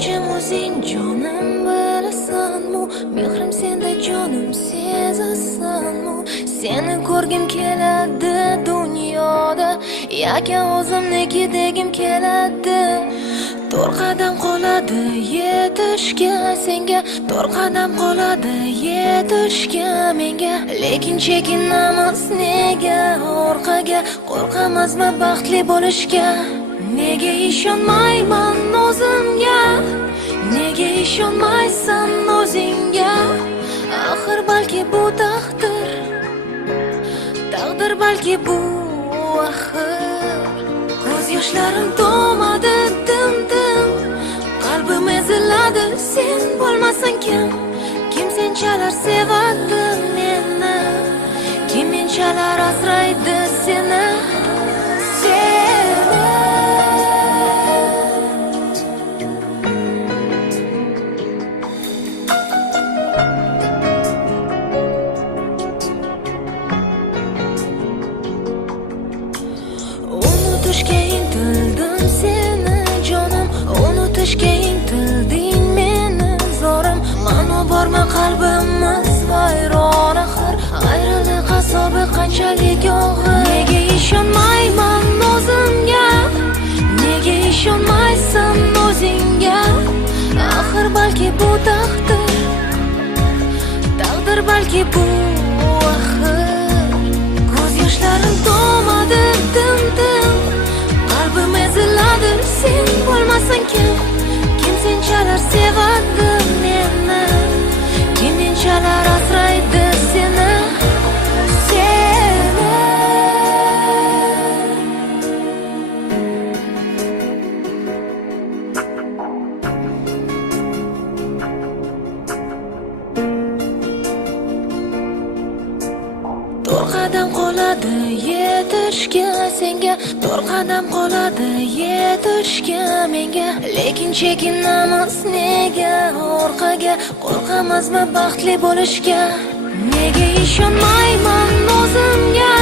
Qancham o'zing jonim bilasanmi, mehrim senda jonim sezasanmi? Seni ko'rgim keladi dunyoda, yakan o'zimniki degim keladi. To'rt qadam qoladi yetishga senga, to'rt qadam qoladi yetishga menga. Lekin chekinamiz nega orqaga, qo'rqamizmi baxtli bo'lishga? Nega ishonmayman o'zimga, nega ishonmaysan o'zingga? Axir balki bu taqdir, taqdir balki bu axir. Ko'z yoshlarim to'madi dim-dim, qalbim eziladi sen bo'lmasang kim? Kim senchalar sevadi meni, kim menchalar asraydi seni? Unutishga intildim seni jonim, unutishga intilding meni zorim. Mana borma qalbimiz vayron axir, ayriliq azobi qanchalik og'ir. Nega ishonmayman o'zimga, nega ishonmaysan o'zingga? Axir balki bu taqdir, taqdir balki bu axir. Ko'z yoshlarim to'madi dim-dim, qalbim eziladi sen bo'lmasang kim? Kim senchalar sevadi meni, kim menchalar asraydi seni? To'rt qadam qoladi yetishga senga, to'rt qadam qoladi yetishga menga. Lekin chekinamiz nega orqaga, qo'rqamizmi baxtli bo'lishga? Nega ishonmayman o'zimga?